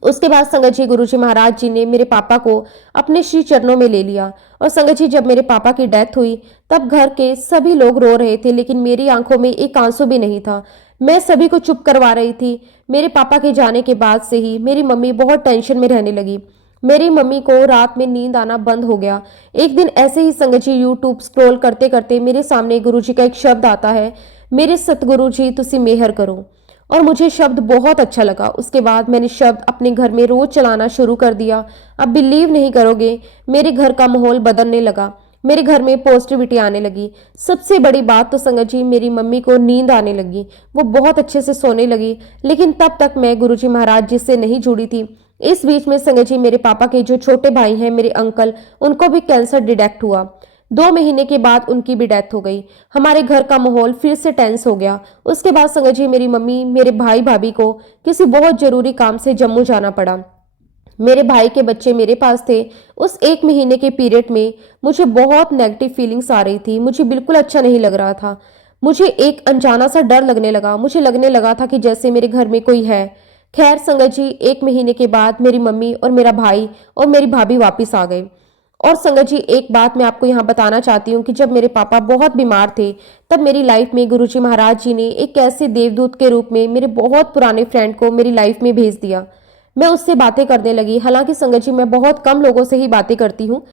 उसके बाद संगत जी गुरुजी महाराज जी ने मेरे पापा को अपने श्री चरणों में ले लिया। और संगत जी, जब मेरे पापा की डेथ हुई तब घर के सभी लोग रो रहे थे, लेकिन मेरी आंखों में एक आंसू भी नहीं था। मैं सभी को चुप करवा रही थी। मेरे पापा के जाने के बाद से ही मेरी मम्मी बहुत टेंशन में रहने लगी। मेरी मम्मी को रात में नींद आना बंद हो गया। एक दिन ऐसे ही संगत जी यूट्यूब स्क्रॉल करते करते मेरे सामने गुरुजी का एक शब्द आता है, मेरे सतगुरु जी तुसी मेहर करो। और मुझे शब्द बहुत अच्छा लगा। उसके बाद मैंने शब्द अपने घर में रोज चलाना शुरू कर दिया। अब बिलीव नहीं करोगे, मेरे घर का माहौल बदलने लगा। मेरे घर में पॉजिटिविटी आने लगी। सबसे बड़ी बात तो संगत जी, मेरी मम्मी को नींद आने लगी। वो बहुत अच्छे से सोने लगी। लेकिन तब तक मैं गुरुजी महाराज जी से नहीं जुड़ी थी। इस बीच में संगत जी, मेरे पापा के जो छोटे भाई हैं, मेरे अंकल, उनको भी कैंसर डिटेक्ट हुआ। 2 महीने के बाद उनकी भी डेथ हो गई। हमारे घर का माहौल फिर से टेंस हो गया। उसके बाद संगत जी, मेरी मम्मी, मेरे भाई भाभी को किसी बहुत जरूरी काम से जम्मू जाना पड़ा। मेरे भाई के बच्चे मेरे पास थे। उस 1 महीने के पीरियड में मुझे बहुत नेगेटिव फीलिंग्स आ रही थी। मुझे बिल्कुल अच्छा नहीं लग रहा था। मुझे एक अनजाना सा डर लगने लगा। मुझे लगने लगा था कि जैसे मेरे घर में कोई है। खैर संगत जी, 1 महीने के बाद मेरी मम्मी और मेरा भाई और मेरी भाभी वापस आ गए। और संगत जी, एक बात मैं आपको यहाँ बताना चाहती हूँ कि जब मेरे पापा बहुत बीमार थे, तब मेरी लाइफ में गुरुजी महाराज जी ने एक ऐसे देवदूत के रूप में मेरे बहुत पुराने फ्रेंड को मेरी लाइफ में भेज दिया। मैं उससे बातें करने लगी। हालांकि संगत जी, मैं बहुत कम लोगों से ही बातें करती हूँ।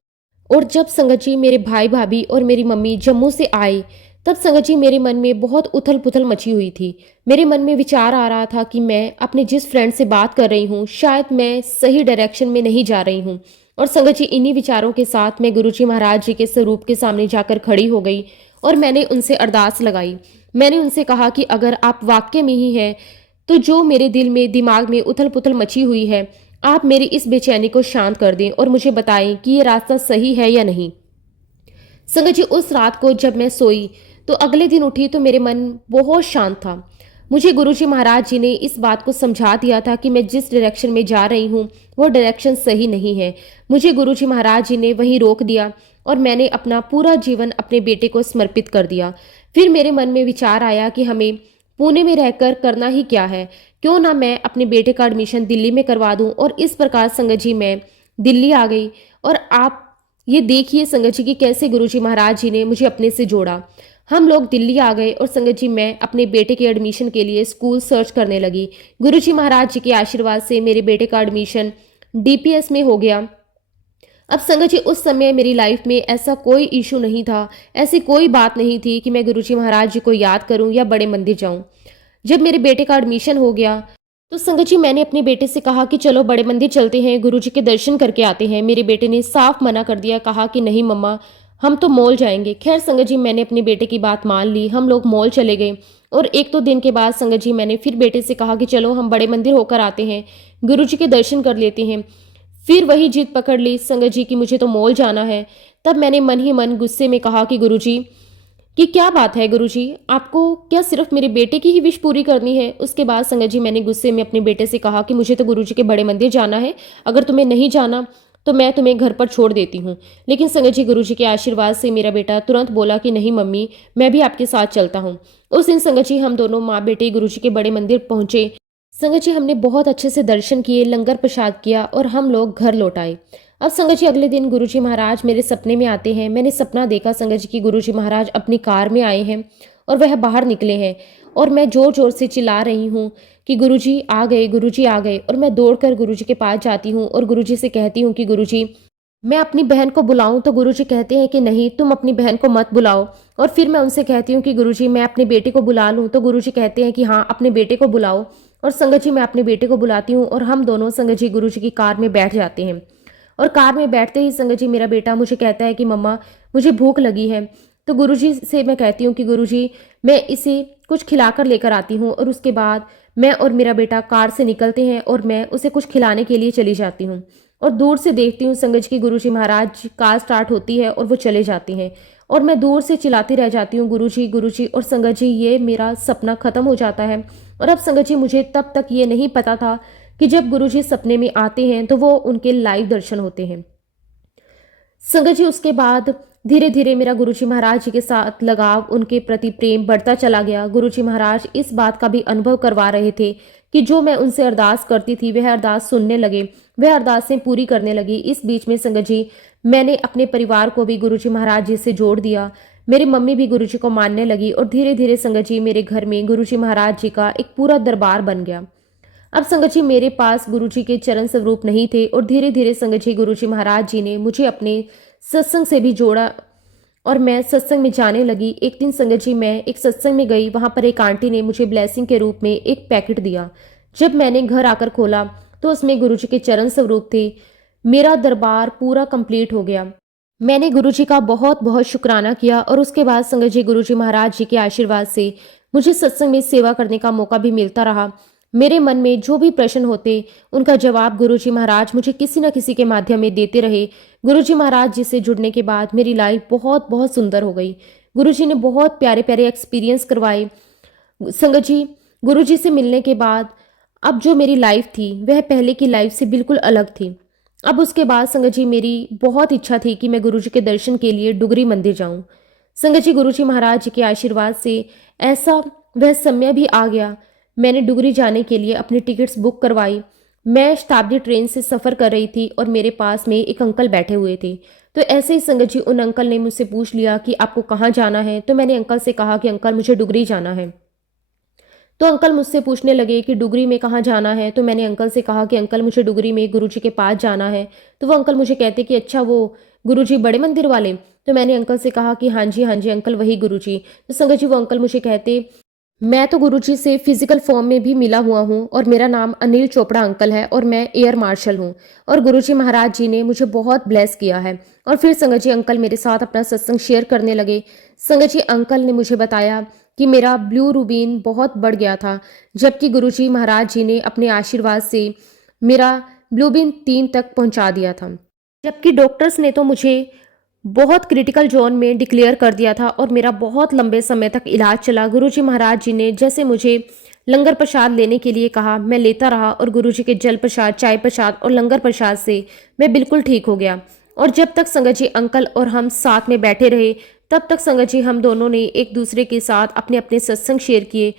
और जब संगत जी मेरे भाई भाभी और मेरी मम्मी जम्मू से आए, तब संगत जी मेरे मन में बहुत उथल पुथल मची हुई थी। मेरे मन में विचार आ रहा था कि मैं अपने जिस फ्रेंड से बात कर रही हूँ, शायद मैं सही डायरेक्शन में नहीं जा रही हूँ। और संगत जी, इन्हीं विचारों के साथ मैं गुरुजी महाराज जी के स्वरूप के सामने जाकर खड़ी हो गई और मैंने उनसे अरदास लगाई। मैंने उनसे कहा कि अगर आप वाकई में ही हैं, तो जो मेरे दिल में दिमाग में उथल पुथल मची हुई है, आप मेरी इस बेचैनी को शांत कर दें और मुझे बताएं कि ये रास्ता सही है या नहीं। संगत जी, उस रात को जब मैं सोई तो अगले दिन उठी तो मेरे मन बहुत शांत था। मुझे गुरुजी महाराज जी ने इस बात को समझा दिया था कि मैं जिस डायरेक्शन में जा रही हूँ वो डायरेक्शन सही नहीं है। मुझे गुरुजी महाराज जी ने वहीं रोक दिया और मैंने अपना पूरा जीवन अपने बेटे को समर्पित कर दिया। फिर मेरे मन में विचार आया कि हमें पुणे में रहकर करना ही क्या है, क्यों ना मैं अपने बेटे का एडमिशन दिल्ली में करवा दूं। और इस प्रकार संगत जी मैं दिल्ली आ गई। और आप ये देखिए संगत जी कि कैसे गुरुजी महाराज जी ने मुझे अपने से जोड़ा। हम लोग दिल्ली आ गए और संगत जी मैं अपने बेटे के एडमिशन के लिए स्कूल सर्च करने लगी। गुरुजी महाराज जी के आशीर्वाद से मेरे बेटे का एडमिशन डीपीएस में हो गया। अब संगत जी, उस समय मेरी लाइफ में ऐसा कोई इशू नहीं था, ऐसी कोई बात नहीं थी कि मैं गुरुजी महाराज जी को याद करूं या बड़े मंदिर जाऊं। जब मेरे बेटे का एडमिशन हो गया तो संगत जी मैंने अपने बेटे से कहा कि चलो बड़े मंदिर चलते हैं, गुरुजी के दर्शन करके आते हैं। मेरे बेटे ने साफ मना कर दिया, कहा कि नहीं मम्मा, हम तो मॉल जाएंगे। खैर संगत जी, मैंने अपने बेटे की बात मान ली। हम लोग मॉल चले गए और 1-2 दिन के बाद संगत जी मैंने फिर बेटे से कहा कि चलो हम बड़े मंदिर होकर आते हैं, गुरुजी के दर्शन कर लेते हैं। फिर वही जिद पकड़ ली संगत जी कि मुझे तो मॉल जाना है। तब मैंने मन ही मन गुस्से में कहा कि गुरुजी, कि क्या बात है गुरुजी, आपको क्या सिर्फ मेरे बेटे की ही विश पूरी करनी है? उसके बाद संगत जी मैंने गुस्से में अपने बेटे से कहा कि मुझे तो गुरुजी के बड़े मंदिर जाना है, अगर तुम्हें नहीं जाना तो मैं तुम्हें घर पर छोड़ देती हूँ। लेकिन संगत जी, गुरुजी के आशीर्वाद से मेरा बेटा तुरंत बोला कि नहीं मम्मी, मैं भी आपके साथ चलता हूँ। उस दिन संगत जी हम दोनों माँ बेटे गुरुजी के बड़े मंदिर पहुंचे। संगत जी हमने बहुत अच्छे से दर्शन किए, लंगर प्रसाद किया और हम लोग घर लौट आए। अब संगत जी अगले दिन गुरुजी महाराज मेरे सपने में आते हैं। मैंने सपना देखा संगत जी की गुरुजी महाराज अपनी कार में आए हैं और वह बाहर निकले हैं और मैं जोर जोर से चिल्ला रही हूँ कि गुरुजी आ गए, गुरुजी आ गए। और मैं दौड़कर गुरुजी के पास जाती हूँ और गुरुजी से कहती हूँ कि गुरुजी, मैं अपनी बहन को बुलाऊं? तो गुरुजी कहते हैं कि नहीं, तुम अपनी बहन को मत बुलाओ। और फिर मैं उनसे कहती हूँ कि गुरुजी, मैं अपने बेटे को बुला लूं? तो गुरुजी कहते हैं कि हाँ, अपने बेटे को बुलाओ। और संगत जी मैं अपने बेटे को बुलाती हूँ और हम दोनों संगत जी गुरुजी की कार में बैठ जाते हैं। और कार में बैठते ही संगत जी मेरा बेटा मुझे कहता है कि मम्मा, मुझे भूख लगी है। तो गुरुजी से मैं कहती हूँ कि गुरुजी, मैं इसे कुछ खिलाकर लेकर आती हूँ। और उसके बाद मैं और मेरा बेटा कार से निकलते हैं और मैं उसे कुछ खिलाने के लिए चली जाती हूँ। और दूर से देखती हूँ संगत जी की गुरुजी महाराज कार स्टार्ट होती है और वो चले जाते हैं। और मैं दूर से चिल्लाती रह जाती हूँ, गुरुजी गुरुजी। और संगत जी ये मेरा सपना खत्म हो जाता है। और अब संगत जी मुझे तब तक ये नहीं पता था कि जब गुरुजी सपने में आते हैं तो वो उनके लाइव दर्शन होते हैं। संगत जी उसके बाद धीरे धीरे मेरा गुरुजी महाराज जी के साथ लगाव, उनके प्रति प्रेम बढ़ता चला गया। गुरुजी महाराज इस बात का भी अनुभव करवा रहे थे कि जो मैं उनसे अरदास करती थी वह अरदास सुनने लगे, वह अरदासें पूरी करने लगी। इस बीच में संगत जी मैंने अपने परिवार को भी गुरुजी महाराज जी से जोड़ दिया। मेरी मम्मी भी गुरुजी को मानने लगी और धीरे धीरे संगत जी मेरे घर में गुरुजी महाराज जी का एक पूरा दरबार बन गया। अब संगत जी मेरे पास गुरुजी के चरण स्वरूप नहीं थे और धीरे धीरे संगत जी गुरुजी महाराज जी ने मुझे अपने सत्संग से भी जोड़ा और मैं सत्संग में जाने लगी। एक दिन संगत जी मैं एक सत्संग में गई, वहां पर एक आंटी ने मुझे ब्लेसिंग के रूप में एक पैकेट दिया। जब मैंने घर आकर खोला तो उसमें गुरुजी के चरण स्वरूप थे। मेरा दरबार पूरा कंप्लीट हो गया। मैंने गुरुजी का बहुत बहुत शुक्राना किया और उसके बाद संगत जी गुरुजी महाराज जी के आशीर्वाद से मुझे सत्संग में सेवा करने का मौका भी मिलता रहा। मेरे मन में जो भी प्रश्न होते उनका जवाब गुरुजी महाराज मुझे किसी न किसी के माध्यम में देते रहे। गुरुजी महाराज जी से जुड़ने के बाद मेरी लाइफ बहुत बहुत सुंदर हो गई। गुरुजी ने बहुत प्यारे प्यारे एक्सपीरियंस करवाए। संगत जी गुरुजी से मिलने के बाद अब जो मेरी लाइफ थी वह पहले की लाइफ से बिल्कुल अलग थी। अब उसके बाद संगत जी मेरी बहुत इच्छा थी कि मैं गुरुजी के दर्शन के लिए डुगरी मंदिर जाऊं। संगत जी गुरुजी महाराज जी के आशीर्वाद से ऐसा वह समय भी आ गया। मैंने डुगरी जाने के लिए अपनी टिकट्स बुक करवाई। मैं शताब्दी ट्रेन से सफ़र कर रही थी और मेरे पास में एक अंकल बैठे हुए थे। तो ऐसे ही संगत जी उन अंकल ने मुझसे पूछ लिया कि आपको कहाँ जाना है। तो मैंने अंकल से कहा कि अंकल मुझे डुगरी जाना है। तो अंकल मुझसे पूछने लगे कि डुगरी में कहाँ जाना है। तो मैंने अंकल से कहा कि अंकल मुझे डुगरी में गुरुजी के पास जाना है। तो वो अंकल मुझे कहते कि अच्छा वो गुरुजी बड़े मंदिर वाले। तो मैंने अंकल से कहा कि हाँ जी अंकल वही गुरुजी। तो संगत जी वो अंकल मुझे कहते मैं तो गुरुजी से फिजिकल फॉर्म में भी मिला हुआ हूँ और मेरा नाम अनिल चोपड़ा अंकल है और मैं एयर मार्शल हूँ और गुरुजी महाराज जी ने मुझे बहुत ब्लेस किया है। और फिर संगत जी अंकल मेरे साथ अपना सत्संग शेयर करने लगे। संगत जी अंकल ने मुझे बताया कि मेरा ब्लू रूबीन बहुत बढ़ गया था, जबकि गुरुजी महाराज जी ने अपने आशीर्वाद से मेरा ब्लूबीन 3 तक पहुंचा दिया था। जबकि डॉक्टर्स ने तो मुझे बहुत क्रिटिकल जोन में डिक्लेयर कर दिया था और मेरा बहुत लंबे समय तक इलाज चला। गुरुजी महाराज जी ने जैसे मुझे लंगर प्रसाद लेने के लिए कहा मैं लेता रहा और गुरुजी के जल प्रसाद, चाय प्रसाद और लंगर प्रसाद से मैं बिल्कुल ठीक हो गया। और जब तक संगत जी अंकल और हम साथ में बैठे रहे तब तक संगत जी हम दोनों ने एक दूसरे के साथ अपने अपने सत्संग शेयर किए।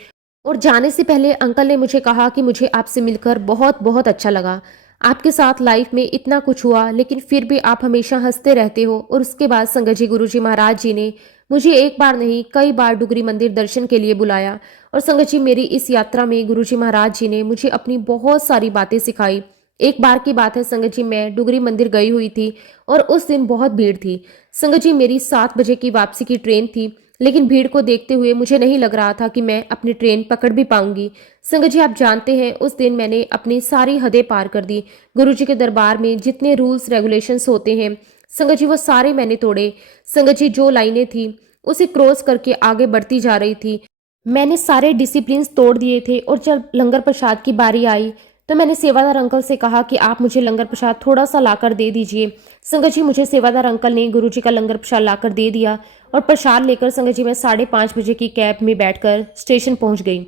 और जाने से पहले अंकल ने मुझे कहा कि मुझे आपसे मिलकर बहुत बहुत अच्छा लगा। आपके साथ लाइफ में इतना कुछ हुआ लेकिन फिर भी आप हमेशा हंसते रहते हो। और उसके बाद संगत जी गुरुजी महाराज जी ने मुझे एक बार नहीं कई बार डुगरी मंदिर दर्शन के लिए बुलाया। और संगत जी मेरी इस यात्रा में गुरुजी महाराज जी ने मुझे अपनी बहुत सारी बातें सिखाई। एक बार की बात है संगत जी मैं डुगरी मंदिर गई हुई थी और उस दिन बहुत भीड़ थी। संगत जी मेरी 7 बजे की वापसी की ट्रेन थी लेकिन भीड़ को देखते हुए मुझे नहीं लग रहा था कि मैं अपनी ट्रेन पकड़ भी पाऊंगी। संगत जी आप जानते हैं उस दिन मैंने अपनी सारी हदें पार कर दी। गुरुजी के दरबार में जितने रूल्स रेगुलेशंस होते हैं संगत जी वो सारे मैंने तोड़े। संगत जी जो लाइनें थी उसे क्रॉस करके आगे बढ़ती जा रही थी। मैंने सारे डिसिप्लिन तोड़ दिए थे। और जब लंगर प्रसाद की बारी आई तो मैंने सेवादार अंकल से कहा कि आप मुझे लंगर प्रसाद थोड़ा सा लाकर दे दीजिए। संगत जी मुझे सेवादार अंकल ने गुरुजी का लंगर प्रसाद लाकर दे दिया और प्रसाद लेकर संगत जी मैं 5:30 बजे की कैब में बैठकर स्टेशन पहुंच गई।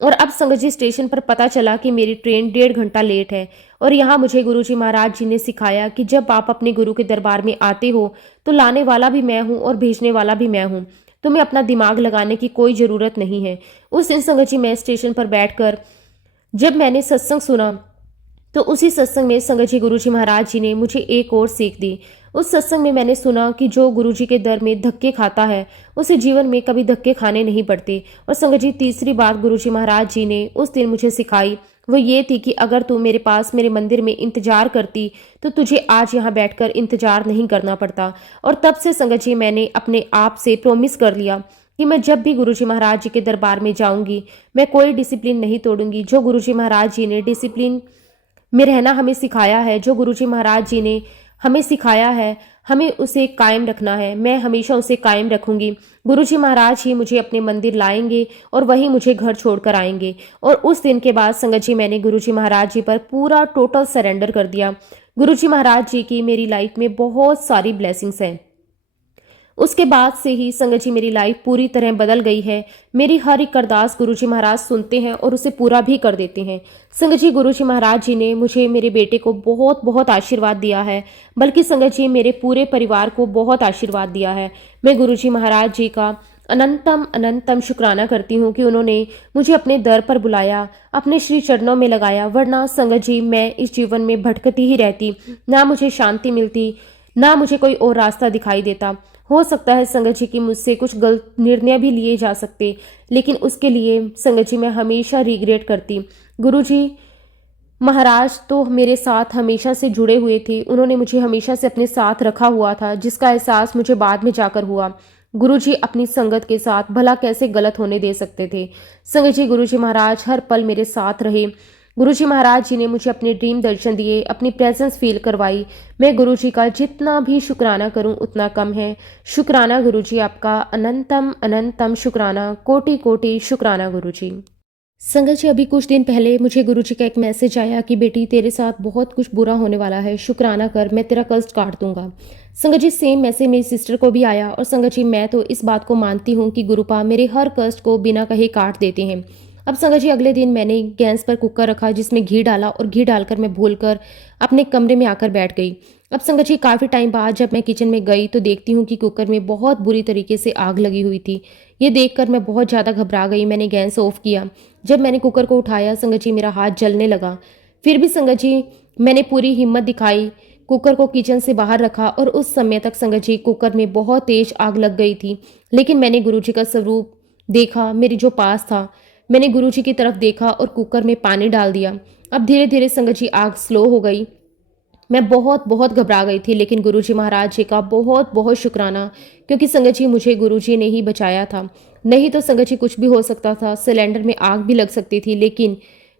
और अब संगत जी स्टेशन पर पता चला कि मेरी ट्रेन 1.5 घंटा लेट है। और यहाँ मुझे गुरुजी महाराज जी ने सिखाया कि जब आप अपने गुरु के दरबार में आते हो तो लाने वाला भी मैं हूँ और भेजने वाला भी मैं हूँ। तुम्हें अपना दिमाग लगाने की कोई ज़रूरत नहीं है। उस दिन संगत जी मैं स्टेशन पर बैठकर जब मैंने सत्संग सुना तो उसी सत्संग में संगत जी गुरुजी महाराज जी ने मुझे एक और सीख दी। उस सत्संग में मैंने सुना कि जो गुरुजी के दर में धक्के खाता है उसे जीवन में कभी धक्के खाने नहीं पड़ते। और संगत जी तीसरी बात गुरुजी महाराज जी ने उस दिन मुझे सिखाई वो ये थी कि अगर तू मेरे पास मेरे मंदिर में इंतजार करती तो तुझे आज यहाँ बैठकर इंतजार नहीं करना पड़ता। और तब से संगत जी मैंने अपने आप से प्रॉमिस कर लिया कि मैं जब भी गुरुजी महाराज जी के दरबार में जाऊंगी मैं कोई डिसिप्लिन नहीं तोड़ूंगी। जो गुरुजी महाराज जी ने डिसिप्लिन में रहना हमें सिखाया है, जो गुरुजी महाराज जी ने हमें सिखाया है हमें उसे कायम रखना है, मैं हमेशा उसे कायम रखूंगी। गुरुजी महाराज ही मुझे अपने मंदिर लाएंगे और वही मुझे घर छोड़कर आएंगे। और उस दिन के बाद संगत जी मैंने गुरुजी महाराज जी पर पूरा टोटल सरेंडर कर दिया। गुरुजी महाराज जी की मेरी लाइफ में बहुत सारी ब्लेसिंग्स हैं। उसके बाद से ही संगत जी मेरी लाइफ पूरी तरह बदल गई है। मेरी हर एक अरदास गुरुजी महाराज सुनते हैं और उसे पूरा भी कर देते हैं। संगत जी गुरुजी महाराज जी ने मुझे मेरे बेटे को बहुत बहुत आशीर्वाद दिया है, बल्कि संगत जी मेरे पूरे परिवार को बहुत आशीर्वाद दिया है। मैं गुरुजी महाराज जी का अनंतम अनंतम शुक्राना करती हूँ कि उन्होंने मुझे अपने दर पर बुलाया, अपने श्री चरणों में लगाया। वरना संगत जी मैं इस जीवन में भटकती ही रहती, ना मुझे शांति मिलती, ना मुझे कोई और रास्ता दिखाई देता। हो सकता है संगत जी कि मुझसे कुछ गलत निर्णय भी लिए जा सकते, लेकिन उसके लिए संगत जी मैं हमेशा रिग्रेट करती। गुरुजी महाराज तो मेरे साथ हमेशा से जुड़े हुए थे, उन्होंने मुझे हमेशा से अपने साथ रखा हुआ था, जिसका एहसास मुझे बाद में जाकर हुआ। गुरुजी अपनी संगत के साथ भला कैसे गलत होने दे सकते थे। संगत जी गुरुजी महाराज हर पल मेरे साथ रहे। गुरुजी महाराज जी ने मुझे अपने ड्रीम दर्शन दिए, अपनी प्रेजेंस फील करवाई। मैं गुरुजी का जितना भी शुक्राना करूं उतना कम है। शुक्राना गुरुजी आपका, अनंतम अनंतम शुक्राना, कोटि कोटि शुक्राना गुरुजी। संगत जी अभी कुछ दिन पहले मुझे गुरुजी का एक मैसेज आया कि बेटी तेरे साथ बहुत कुछ बुरा होने वाला है, शुक्राना कर, मैं तेरा कष्ट काट दूंगा। संगत जी सेम मैसेज मेरी सिस्टर को भी आया और संगत जी मैं तो इस बात को मानती हूँ कि गुरुपा मेरे हर कष्ट को बिना कहे काट देते हैं। अब संगत जी अगले दिन मैंने गैस पर कुकर रखा जिसमें घी डाला और घी डालकर मैं भूलकर अपने कमरे में आकर बैठ गई। अब संगत जी काफ़ी टाइम बाद जब मैं किचन में गई तो देखती हूँ कि कुकर में बहुत बुरी तरीके से आग लगी हुई थी। ये देखकर मैं बहुत ज़्यादा घबरा गई। मैंने गैस ऑफ किया। जब मैंने कुकर को उठाया संगत जी मेरा हाथ जलने लगा। फिर भी संगत जी मैंने पूरी हिम्मत दिखाई, कुकर को किचन से बाहर रखा और उस समय तक संगत जी कुकर में बहुत तेज आग लग गई थी। लेकिन मैंने गुरुजी का स्वरूप देखा, मेरे जो पास था, मैंने गुरुजी की तरफ देखा और कुकर में पानी डाल दिया। अब धीरे धीरे संगत जी आग स्लो हो गई। मैं बहुत बहुत घबरा गई थी, लेकिन गुरुजी महाराज जी का बहुत बहुत शुक्राना, क्योंकि संगत जी मुझे गुरुजी ने ही बचाया था। नहीं तो संगत जी कुछ भी हो सकता था, सिलेंडर में आग भी लग सकती थी, लेकिन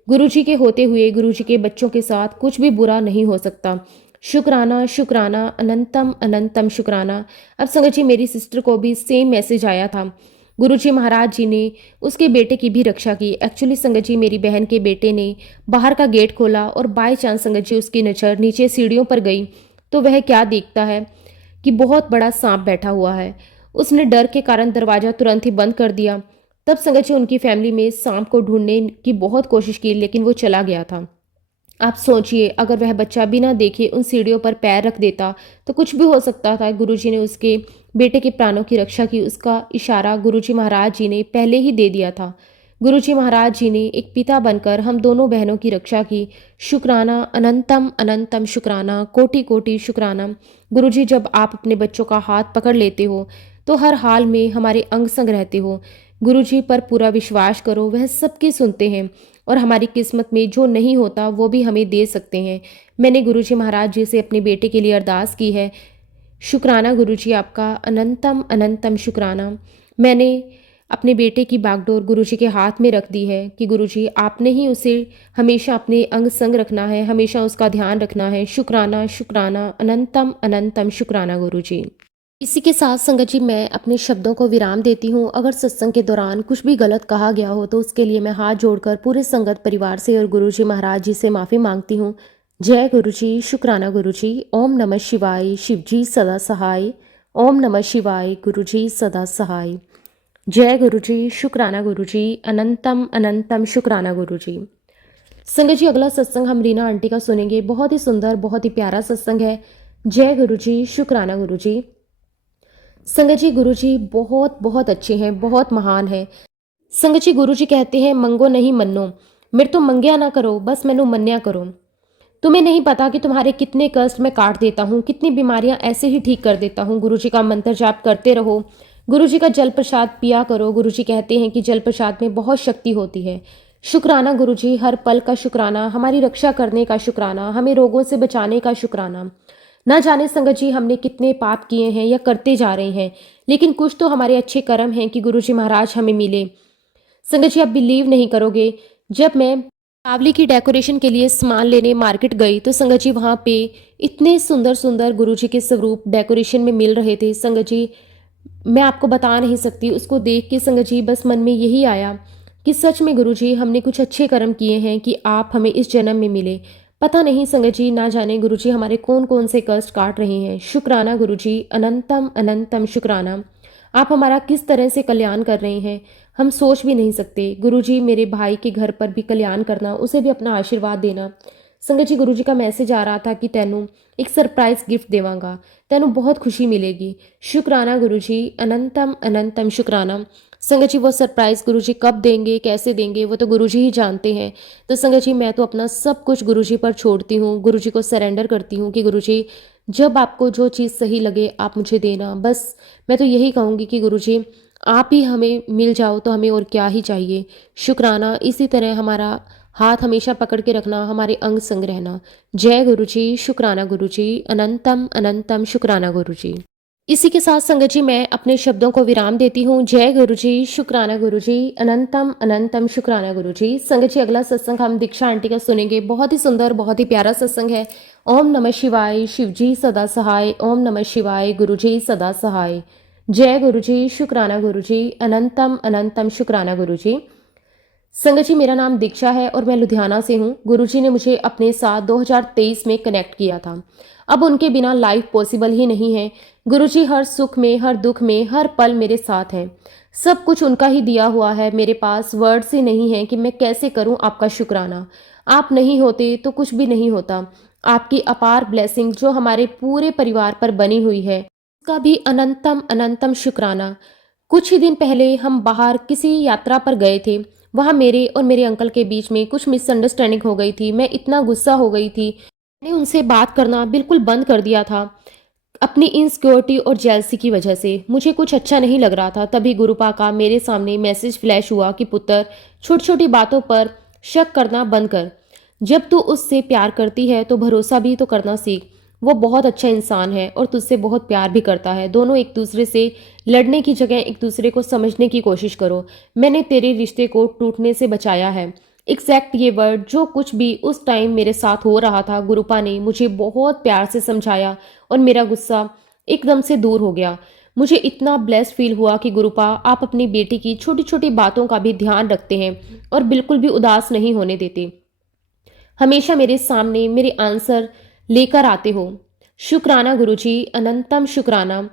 गुरुजी के होते हुए गुरुजी के बच्चों के साथ कुछ भी बुरा नहीं हो सकता। शुक्राना शुक्राना, अनंतम अनंतम शुक्राना। अब संगत जी मेरी सिस्टर को भी सेम मैसेज आया था। गुरुजी महाराज जी ने उसके बेटे की भी रक्षा की। एक्चुअली संगत जी मेरी बहन के बेटे ने बाहर का गेट खोला और बाय चांस संगत जी उसकी नज़र नीचे सीढ़ियों पर गई तो वह क्या देखता है कि बहुत बड़ा सांप बैठा हुआ है। उसने डर के कारण दरवाज़ा तुरंत ही बंद कर दिया। तब संगत जी उनकी फैमिली में सांप को ढूंढने की बहुत कोशिश की, लेकिन वो चला गया था। आप सोचिए अगर वह बच्चा बिना देखे उन सीढ़ियों पर पैर रख देता तो कुछ भी हो सकता था। गुरुजी ने उसके बेटे के प्राणों की रक्षा की। उसका इशारा गुरुजी महाराज जी ने पहले ही दे दिया था। गुरुजी महाराज जी ने एक पिता बनकर हम दोनों बहनों की रक्षा की। शुक्राना, अनंतम अनंतम शुक्राना, कोटि कोटि शुक्राना। गुरुजी जब आप अपने बच्चों का हाथ पकड़ लेते हो तो हर हाल में हमारे अंग संग रहते हो। गुरुजी पर पूरा विश्वास करो, वह सबकी सुनते हैं और हमारी किस्मत में जो नहीं होता वो भी हमें दे सकते हैं। मैंने गुरुजी महाराज जी से अपने बेटे के लिए अरदास की है। शुक्राना गुरुजी आपका, अनंतम अनंतम शुक्राना। मैंने अपने बेटे की बागडोर गुरुजी के हाथ में रख दी है कि गुरुजी आपने ही उसे हमेशा अपने अंग संग रखना है, हमेशा उसका ध्यान रखना है। शुक्राना शुक्राना, अनंतम अनंतम शुक्राना गुरुजी। इसी के साथ संगत जी मैं अपने शब्दों को विराम देती हूँ। अगर सत्संग के दौरान कुछ भी गलत कहा गया हो तो उसके लिए मैं हाथ जोड़कर पूरे संगत परिवार से और गुरुजी महाराज जी से माफ़ी मांगती हूँ। जय गुरुजी, शुक्राना गुरुजी। ओम नमः शिवाय, शिवजी सदा सहाय। ओम नमः शिवाय, गुरुजी सदा सहाय। जय गुरुजी, शुक्राना गुरुजी, अनंतम अनंतम शुक्राना गुरुजी। संगत जी अगला सत्संग हम रीना आंटी का सुनेंगे। बहुत ही सुंदर, बहुत ही प्यारा सत्संग है। जय गुरुजी, शुक्राना गुरुजी। संगत जी गुरुजी बहुत बहुत अच्छे हैं, बहुत महान है। संगत जी गुरुजी कहते हैं मंगो नहीं मन्नो, मेरे तो मंगया ना करो, बस मैनू मन्या करो। तुम्हें नहीं पता कि तुम्हारे कितने कष्ट मैं काट देता हूँ, कितनी बीमारियां ऐसे ही ठीक कर देता हूँ। गुरुजी का मंत्र जाप करते रहो, गुरुजी का जल प्रसाद पिया करो। गुरुजी कहते हैं कि जल प्रसाद में बहुत शक्ति होती है। शुक्राना गुरुजी, हर पल का शुक्राना, हमारी रक्षा करने का शुक्राना, हमें रोगों से बचाने का शुक्राना। ना जाने संगत जी हमने कितने पाप किए हैं या करते जा रहे हैं, लेकिन कुछ तो हमारे अच्छे कर्म हैं कि गुरुजी महाराज हमें मिले। संगत जी आप बिलीव नहीं करोगे, जब मैं दीपावली की डेकोरेशन के लिए सामान लेने मार्केट गई तो संगत जी वहाँ पे इतने सुंदर सुंदर गुरुजी के स्वरूप डेकोरेशन में मिल रहे थे। संगत जी मैं आपको बता नहीं सकती, उसको देख के संगत जी बस मन में यही आया कि सच में गुरुजी हमने कुछ अच्छे कर्म किए हैं कि आप हमें इस जन्म में मिले। पता नहीं संगत जी, ना जाने गुरुजी हमारे कौन कौन से कष्ट काट रहे हैं। शुक्राना गुरुजी, अनंतम अनंतम शुक्राना। आप हमारा किस तरह से कल्याण कर रहे हैं हम सोच भी नहीं सकते। गुरुजी मेरे भाई के घर पर भी कल्याण करना, उसे भी अपना आशीर्वाद देना। संगत जी गुरुजी का मैसेज आ रहा था कि तैनू एक सरप्राइज गिफ्ट देवांगा, तैनू बहुत खुशी मिलेगी। शुक्राना गुरुजी, अनंतम अनंतम शुक्राना। संगत जी वो सरप्राइज गुरुजी कब देंगे, कैसे देंगे, वो तो गुरुजी ही जानते हैं। तो संगत जी मैं तो अपना सब कुछ गुरुजी पर छोड़ती हूँ, गुरुजी को सरेंडर करती हूँ कि गुरुजी जब आपको जो चीज़ सही लगे आप मुझे देना। बस मैं तो यही कहूँगी कि गुरुजी आप ही हमें मिल जाओ तो हमें और क्या ही चाहिए। शुक्राना, इसी तरह हमारा हाथ हमेशा पकड़ के रखना, हमारे अंग संग रहना। जय गुरुजी, शुक्राना गुरुजी, अनंतम अनंतम शुक्राना गुरुजी। इसी के साथ संगत जी मैं अपने शब्दों को विराम देती हूँ। जय गुरुजी, शुक्राना गुरुजी, अनंतम अनंतम शुक्राना गुरुजी। संगत जी अगला सत्संग हम दीक्षा आंटी का सुनेंगे। बहुत ही सुंदर, बहुत ही प्यारा सत्संग है। ओम नमः शिवाय, शिवजी सदा सहाय। ओम नमः शिवाय, गुरुजी सदा सहाय। जय गुरुजी, शुक्राना गुरुजी, अनंतम अनंतम शुक्राना गुरुजी। संगत जी मेरा नाम दीक्षा है और मैं लुधियाना से हूँ। गुरुजी ने मुझे अपने साथ 2023 में कनेक्ट किया था। अब उनके बिना लाइफ पॉसिबल ही नहीं है। गुरुजी हर सुख में, हर दुख में, हर पल मेरे साथ हैं। सब कुछ उनका ही दिया हुआ है। मेरे पास वर्ड से नहीं है कि मैं कैसे करूं आपका शुक्राना। आप नहीं होते तो कुछ भी नहीं होता। आपकी अपार ब्लेसिंग जो हमारे पूरे परिवार पर बनी हुई है, उसका भी अनंतम अनंतम शुक्राना। कुछ ही दिन पहले हम बाहर किसी यात्रा पर गए थे। वहाँ मेरे और मेरे अंकल के बीच में कुछ मिसअंडरस्टैंडिंग हो गई थी। मैं इतना गुस्सा हो गई थी, मैंने उनसे बात करना बिल्कुल बंद कर दिया था। अपनी इनसिक्योरिटी और जेलसी की वजह से मुझे कुछ अच्छा नहीं लग रहा था। तभी गुरुपा का मेरे सामने मैसेज फ्लैश हुआ कि पुत्र, छोटी छोटी बातों पर शक करना बंद कर। जब तू उससे प्यार करती है तो भरोसा भी तो करना सीख। वो बहुत अच्छा इंसान है और तुझसे बहुत प्यार भी करता है। दोनों एक दूसरे से लड़ने की जगह एक दूसरे को समझने की कोशिश करो। मैंने तेरे रिश्ते को टूटने से बचाया है। एग्जैक्ट ये वर्ड जो कुछ भी उस टाइम मेरे साथ हो रहा था, गुरुपा ने मुझे बहुत प्यार से समझाया और मेरा गुस्सा एकदम से दूर हो गया। मुझे इतना ब्लेस्ड फील हुआ कि गुरुपा आप अपनी बेटी की छोटी छोटी बातों का भी ध्यान रखते हैं और बिल्कुल भी उदास नहीं होने देते। हमेशा मेरे सामने मेरे आंसर लेकर आते हो। शुक्राना गुरुजी, अनंतम शुक्राना।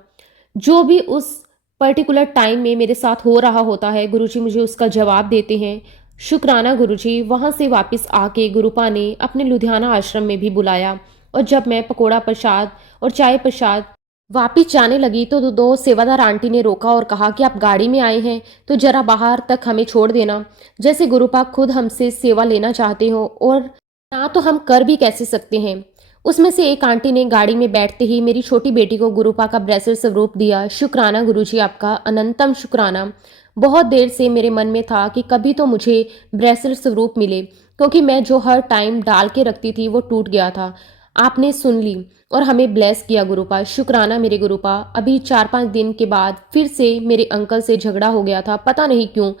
जो भी उस पर्टिकुलर टाइम में मेरे साथ हो रहा होता है, गुरुजी मुझे उसका जवाब देते हैं। शुक्राना गुरुजी। वहाँ से वापस आके गुरुपा ने अपने लुधियाना आश्रम में भी बुलाया और जब मैं पकोड़ा प्रसाद और चाय प्रसाद वापिस जाने लगी तो दो सेवादार आंटी ने रोका और कहा कि आप गाड़ी में आए हैं तो जरा बाहर तक हमें छोड़ देना। जैसे गुरुपा खुद हमसे सेवा लेना चाहते हो और ना तो हम कर भी कैसे सकते हैं। उसमें से एक आंटी ने गाड़ी में बैठते ही मेरी छोटी बेटी को गुरुपा का ब्रेसलेट स्वरूप दिया। शुक्राना गुरुजी आपका, अनंतम शुक्राना। बहुत देर से मेरे मन में था कि कभी तो मुझे ब्रेसलेट स्वरूप मिले, क्योंकि मैं जो हर टाइम डाल के रखती थी वो टूट गया था। आपने सुन ली और हमें ब्लेस किया गुरुपा। शुक्राना मेरे गुरुपा। अभी 4-5 दिन के बाद फिर से मेरे अंकल से झगड़ा हो गया था, पता नहीं क्यों।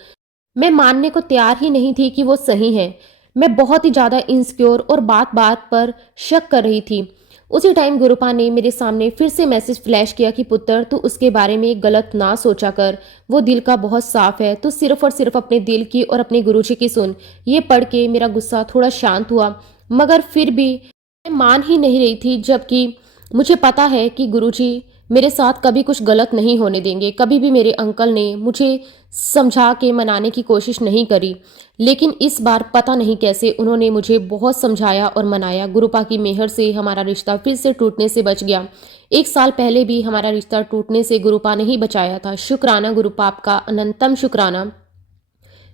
मैं मानने को तैयार ही नहीं थी कि वो सही है। मैं बहुत ही ज़्यादा इनसिक्योर और बात बात पर शक कर रही थी। उसी टाइम गुरुपा ने मेरे सामने फिर से मैसेज फ्लैश किया कि पुत्र, तू उसके बारे में गलत ना सोचा कर। वो दिल का बहुत साफ है। तू सिर्फ और सिर्फ अपने दिल की और अपने गुरुजी की सुन। ये पढ़ के मेरा गुस्सा थोड़ा शांत हुआ, मगर फिर भी मैं मान ही नहीं रही थी, जबकि मुझे पता है कि गुरुजी मेरे साथ कभी कुछ गलत नहीं होने देंगे। कभी भी मेरे अंकल ने मुझे समझा के मनाने की कोशिश नहीं करी, लेकिन इस बार पता नहीं कैसे उन्होंने मुझे बहुत समझाया और मनाया। गुरुपा की मेहर से हमारा रिश्ता फिर से टूटने से बच गया। 1 साल पहले भी हमारा रिश्ता टूटने से गुरुपा ने ही बचाया था। शुक्राना गुरुपा आपका, अनंतम शुक्राना।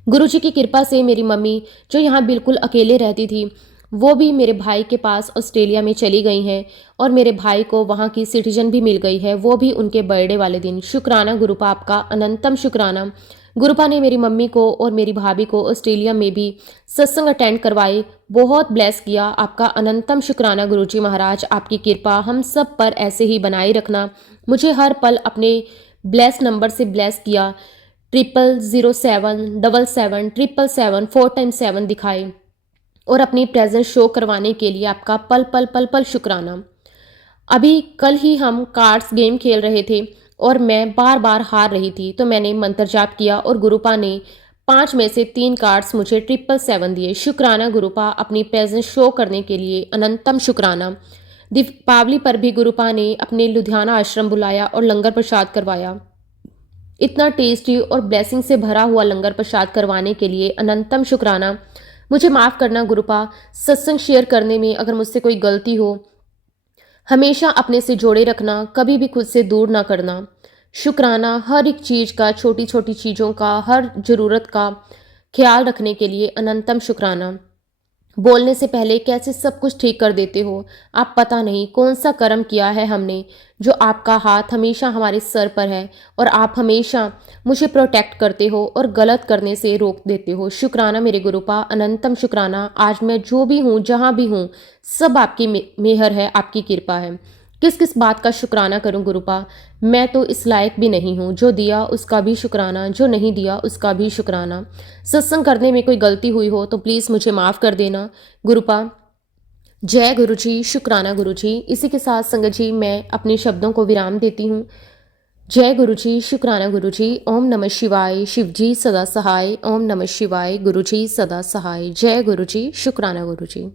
गुरुजी की कृपा से मेरी मम्मी जो यहाँ बिल्कुल अकेले रहती थी, वो भी मेरे भाई के पास ऑस्ट्रेलिया में चली गई हैं और मेरे भाई को वहाँ की सिटीजन भी मिल गई है, वो भी उनके बर्थडे वाले दिन। शुक्राना गुरुपा आपका, अनंतम शुक्राना। गुरुपा ने मेरी मम्मी को और मेरी भाभी को ऑस्ट्रेलिया में भी सत्संग अटेंड करवाए, बहुत ब्लेस किया। आपका अनंतम शुक्राना गुरुजी महाराज। आपकी कृपा हम सब पर ऐसे ही बनाए रखना। मुझे हर पल अपने ब्लेस नंबर से ब्लेस किया। 00077777 4 टाइम 7 दिखाए और अपनी प्रेजेंस शो करवाने के लिए आपका पल पल पल पल शुक्राना। अभी कल ही हम कार्ड्स गेम खेल रहे थे और मैं बार बार हार रही थी, तो मैंने मंत्र जाप किया और गुरुपा ने 5 में से 3 कार्ड्स मुझे 777 दिए। शुक्राना गुरुपा, अपनी प्रेजेंस शो करने के लिए अनंतम शुक्राना। दीपावली पर भी गुरुपा ने अपने लुधियाना आश्रम बुलाया और लंगर प्रसाद करवाया। इतना टेस्टी और ब्लेसिंग से भरा हुआ लंगर प्रसाद करवाने के लिए अनंतम शुक्राना। मुझे माफ़ करना गुरुपा, सत्संग शेयर करने में अगर मुझसे कोई गलती हो। हमेशा अपने से जोड़े रखना, कभी भी खुद से दूर ना करना। शुक्राना हर एक चीज़ का, छोटी छोटी चीज़ों का, हर ज़रूरत का ख्याल रखने के लिए अनंतम शुक्राना। बोलने से पहले कैसे सब कुछ ठीक कर देते हो। आप पता नहीं कौन सा कर्म किया है हमने, जो आपका हाथ हमेशा हमारे सर पर है और आप हमेशा मुझे प्रोटेक्ट करते हो और गलत करने से रोक देते हो। शुक्राना मेरे गुरुपा, अनंतम शुक्राना। आज मैं जो भी हूँ, जहाँ भी हूँ, सब आपकी मेहर है, आपकी कृपा है। किस किस बात का शुक्राना करूं गुरुपा। मैं तो इस लायक भी नहीं हूँ। जो दिया उसका भी शुक्राना, जो नहीं दिया उसका भी शुक्राना। सत्संग करने में कोई गलती हुई हो तो प्लीज़ मुझे माफ़ कर देना गुरुपा। जय गुरु जी, शुक्राना गुरु जी। इसी के साथ संगत जी मैं अपने शब्दों को विराम देती हूँ। जय गुरु जी, शुक्राना गुरु जी। ओम नमः शिवाय। शिव जी सदा सहाय। ओम नमः शिवाय। गुरु जी सदा सहाय। जय गुरु जी, शुक्राना गुरु जी।